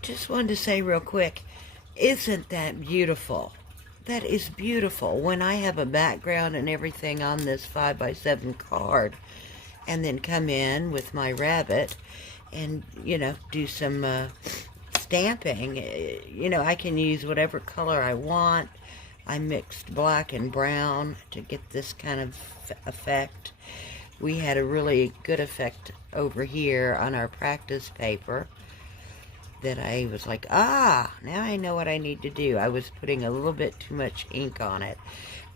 Just wanted to say real quick, isn't that beautiful? That is beautiful. When I have a background and everything on this 5x7 card, and then come in with my rabbit and, do some stamping, I can use whatever color I want. I mixed black and brown to get this kind of effect. We had a really good effect over here on our practice paper that I was like, now I know what I need to do. I was putting a little bit too much ink on it.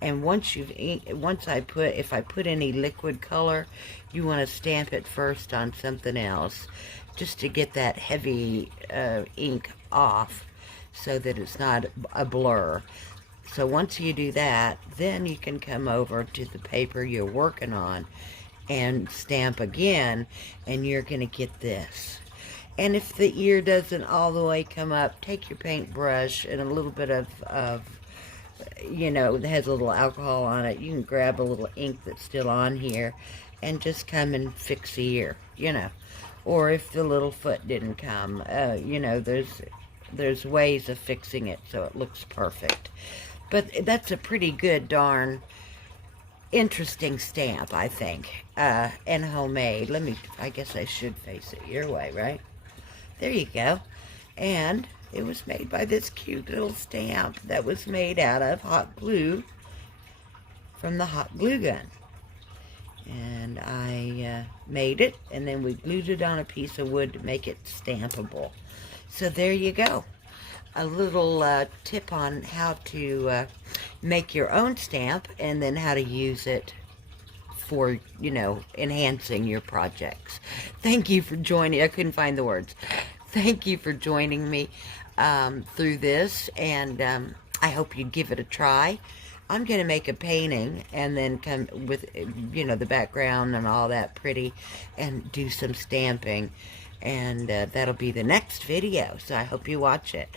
And if I put any liquid color, you want to stamp it first on something else, just to get that heavy ink off so that it's not a blur. So once you do that, then you can come over to the paper you're working on and stamp again, and you're going to get this. And if the ear doesn't all the way come up, take your paintbrush and a little bit of that has a little alcohol on it. You can grab a little ink that's still on here and just come and fix the ear, Or if the little foot didn't come, there's ways of fixing it so it looks perfect. But that's a pretty good, darn interesting stamp, I think, and homemade. I guess I should face it your way, right? There you go. And it was made by this cute little stamp that was made out of hot glue from the hot glue gun. And I made it, and then we glued it on a piece of wood to make it stampable. So there you go. A little tip on how to make your own stamp, and then how to use it for, enhancing your projects. Thank you for joining. I couldn't find the words. Thank you for joining me through this, and I hope you give it a try. I'm going to make a painting and then come with, the background and all that pretty, and do some stamping. And that'll be the next video, so I hope you watch it.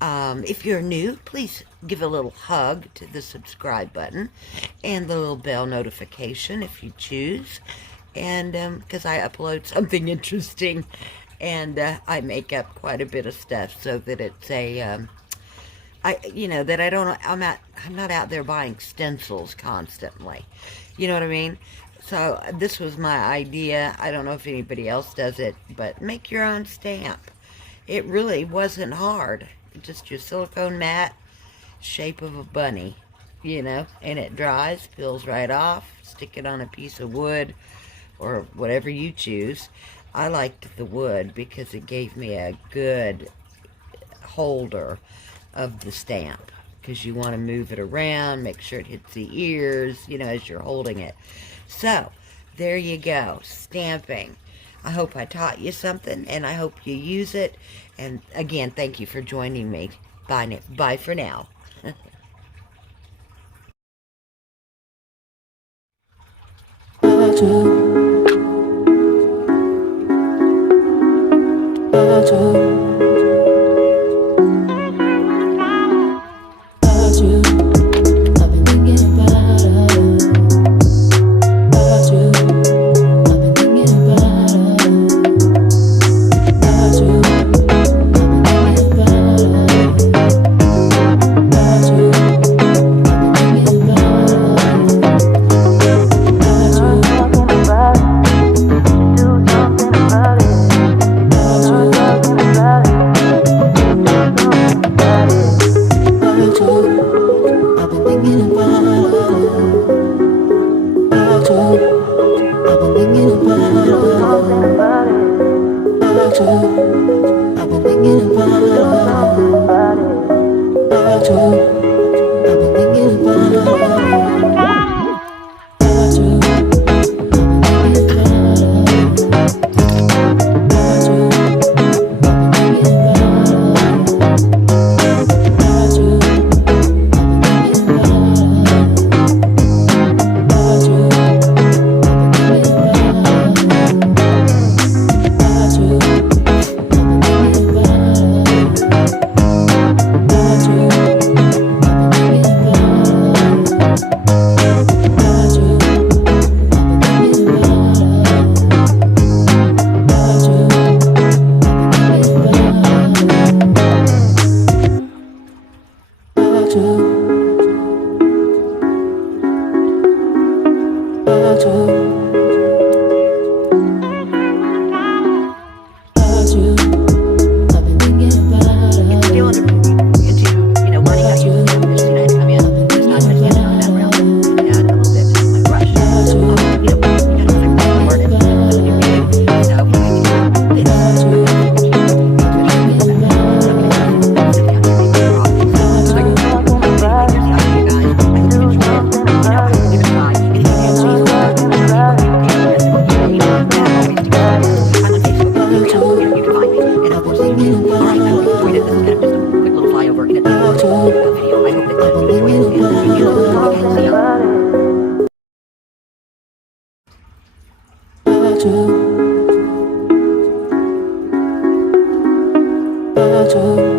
If you're new, please give a little hug to the subscribe button and the little bell notification if you choose. And because I upload something interesting, and I make up quite a bit of stuff so that it's a that I'm not out there buying stencils constantly. You know what I mean? So this was my idea. I don't know if anybody else does it, but make your own stamp. It really wasn't hard. Just your silicone mat, shape of a bunny, and it dries, peels right off. Stick it on a piece of wood or whatever you choose. I liked the wood because it gave me a good holder of the stamp, because you want to move it around, make sure it hits the ears, as you're holding it. So there you go, stamping. I hope I taught you something, and I hope you use it. And again, thank you for joining me. Bye for now. to